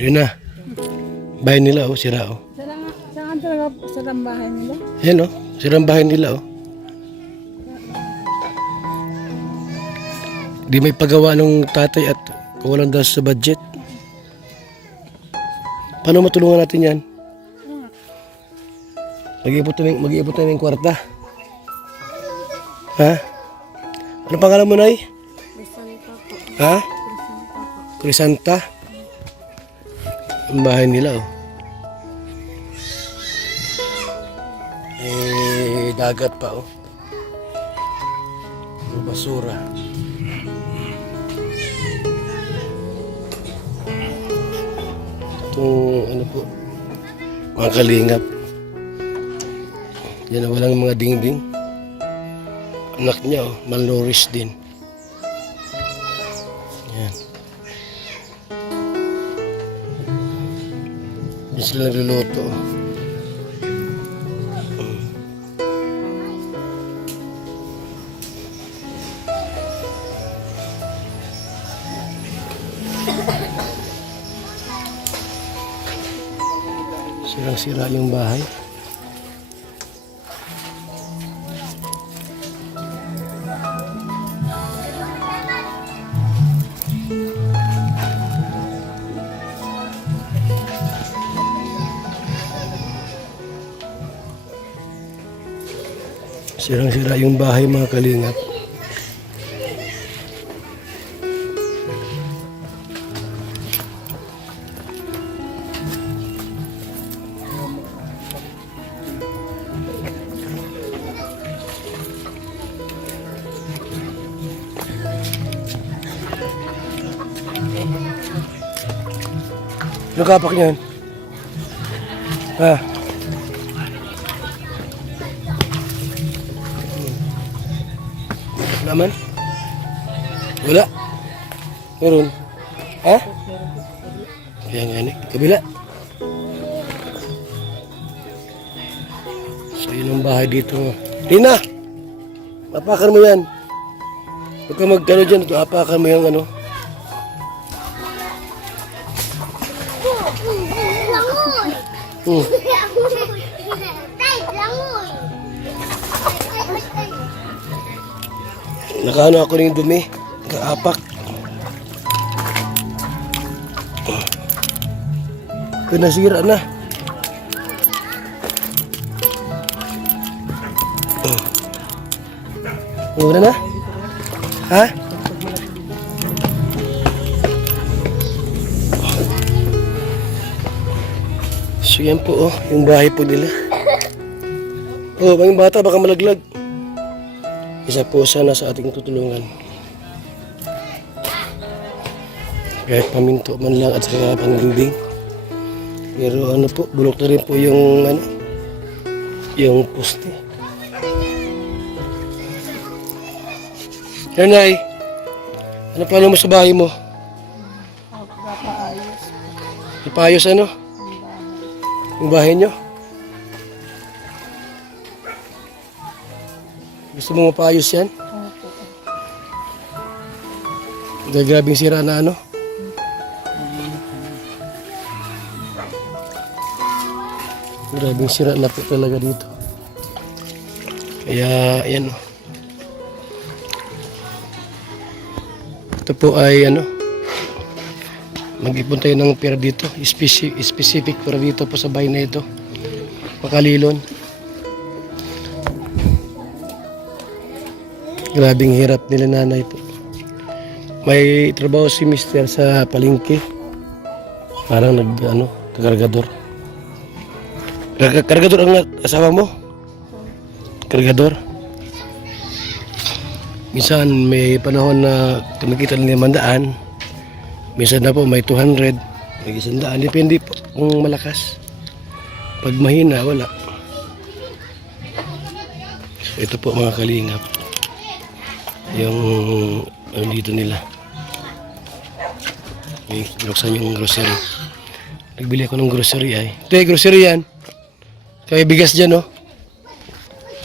Yun na. Bahay nila oh, sira oh. Saan talaga sa bahay nila? Yan oh, sirang bahay nila oh. Di may pagawa ng tatay at kawalan daw sa budget. Paano matulungan natin yan? Mag-iipot namin yung kwarta. Ha? Ano pangalan mo, Nay? Crisanta po. Ha? Crisanta po. Crisanta? Ang bahay nila, oh. Dagat pa, oh. Yung basura. Itong, ano po, mga kalingap. Yan na walang mga dingding. Anak niya, oh, malnourished din. Yan. Yan sila nagluluto. Sirang-sira yung bahay. Sirang-sira yung bahay, mga kalingap. Ano kapak niyan? Ha? Naman? Wala? Meron? Ha? Kaya nga ni. Kabila? So yun ang bahay dito. Tina! Apakan mo yan. Huwag ka mag-ano dyan. Apakan mo yung ano. Langoy! Tay, langoy! Nakaano ako ng dumi. Nakaapak. Kaya nasira na. Muna na? Ha? So yan po oh, yung bahay po nila. Oh, mga bata baka malaglag. Isa po sana sa ating tutulungan. Kahit paminto man lang at saka pangdingding. Pero ano po, bulok na rin po yung ano, yung poste. Yan Nay, ano plano mo sa bahay mo? Papaayos. Ipayos ano? Yung bahay nyo? Gusto mo mapayos yan? Opo. Dahil grabing sira na ano? Grabing sira na po talaga dito. Kaya yan o. Ito po ay ano, mag-ipon tayo ng pera dito, specific pera dito po sa bahay na ito, Makalilon. Grabing hirap nila nanay po. May trabaho si mister sa palengke, parang kakargador. Kargador ang asawa mo? Kargador? Minsan may panahon na kumikita ng 500, minsan na po may 200, may 100, depende po kung malakas. Pag mahina, wala. So ito po mga kalingap, yung dito nila. Okay, binuksan yung grocery. Nagbili ako ng grocery ay. Ito yung grocery yan. Kaya bigas dyan oh.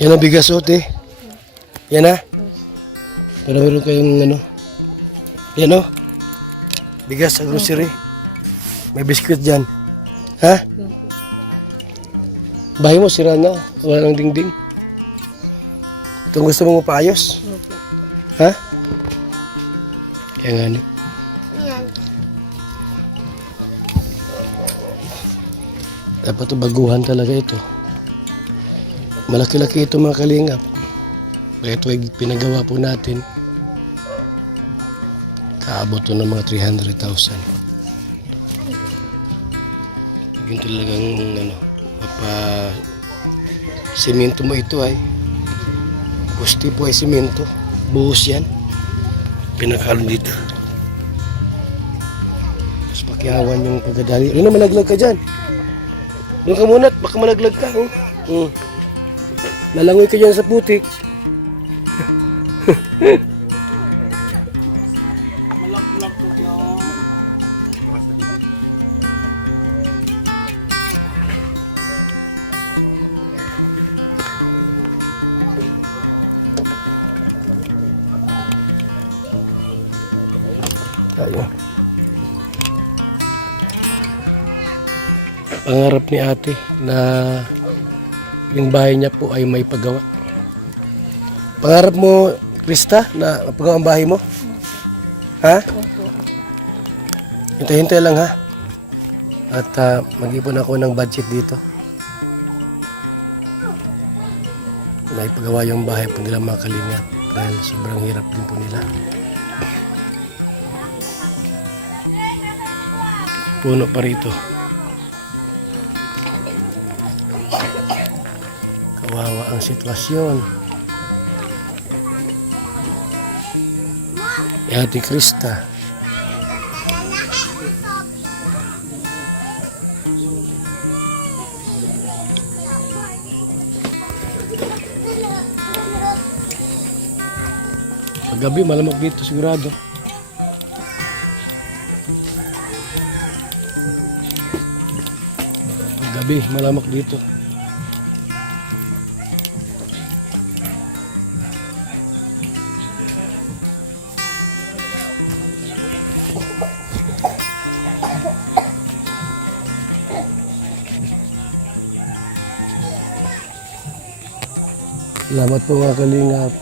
Yan ang bigas oh, te. Yan ah. Para meron kayong ano. Yan oh. Bigas sa grocery. May biskwit dyan. Ha? Bahay mo, sira na. Wala nang dingding. Itong gusto mo mapaayos? Opo. Ha? Kaya nga ni. Yan. Dapat ito baguhan talaga ito. Malaki-laki ito mga kalingap. Kaya ito ay pinagawa po natin. Kaabot to ng mga 300,000. Yung talagang simento mo ito ay pusti po ay simento. Buhos yan. Pinakalo dito. Tapos pakihawan yung pagdadali. Ano, malaglag ka dyan? Doon ka muna, baka malaglag ka. Lalangoy ka dyan sa putik. Tayo. Pangarap ni ate na yung bahay niya po ay may paggawa. Pangarap mo, Krista, na mapagawa ang bahay mo? Ha? Opo. Hintay-hintay lang ha. At mag-ipon ako ng budget dito. May pagawa yung bahay po nila mga kalingap dahil sobrang hirap din po nila. Puno pa rito. Kawawa ang sitwasyon. Ate Krista. Paggabi malamok dito sigurado. Paggabi malamok dito. Salamat po mga kalingap.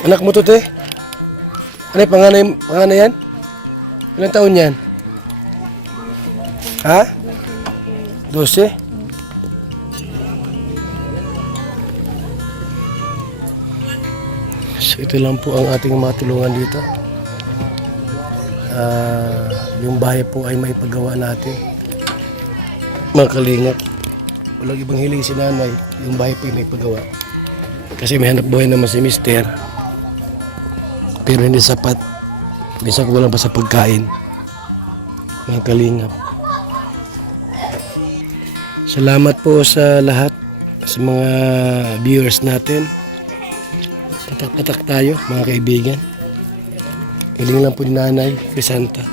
Anak mo to, te? Ano yung panganay yan? Ilang taon yan? Ha? 12? So ito lang po ang ating matulungan dito. Yung bahay po ay may paggawa natin. Mga kalingap. Walang ibang hiling si nanay. Yung bahay po ay may paggawa. Kasi may hanap buhay naman si mister. Pero hindi sapat. Minsan ko lang pa sa pagkain. Mga kalingap. Salamat po sa lahat. Sa mga viewers natin. Patak-patak tayo mga kaibigan. Hiling lang po ni Nanay Crisanta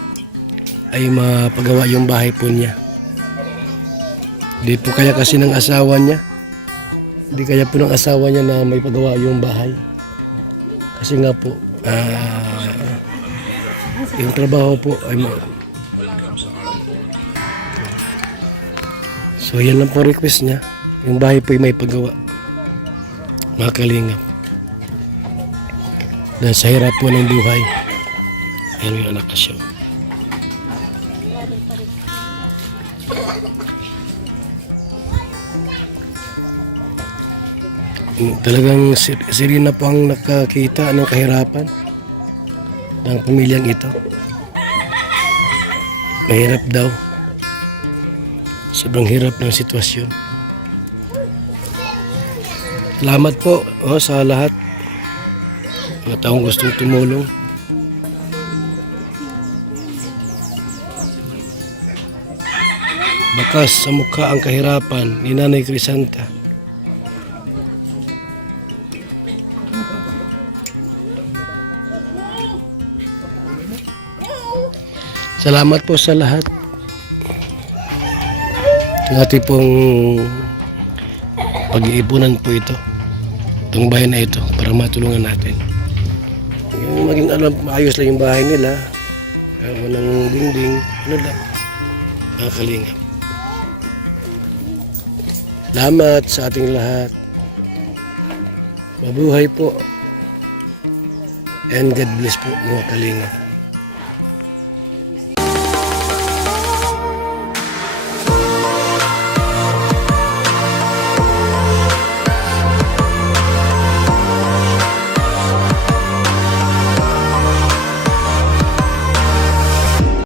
ay mapagawa yung bahay po niya. Hindi po kaya kasi ng asawa niya. Hindi kaya po ng asawa niya na may pagawa yung bahay. Kasi nga po, yung trabaho po ay so yan lang po request niya. Yung bahay po ay may pagawa. Mga kalingap. Dahil sa hirap po ng buhay. Ayan yung anak siya. Talagang Serena po ang nakakita ng kahirapan ng pamilyang ito. Mahirap daw. Sobrang hirap ng sitwasyon. Salamat po sa lahat. Mga taong gustong tumulong. Bakas sa mukha ang kahirapan ni Nanay Crisanta. Salamat po sa lahat. Ang ating pong Pag-iipunan po ito. Itong bahay na ito para matulungan natin. Yung maging maayos lang yung bahay nila. Walang dingding. Ano lang. Mga kalingap. Salamat sa ating lahat. Mabuhay po. And God bless po mga kalingap.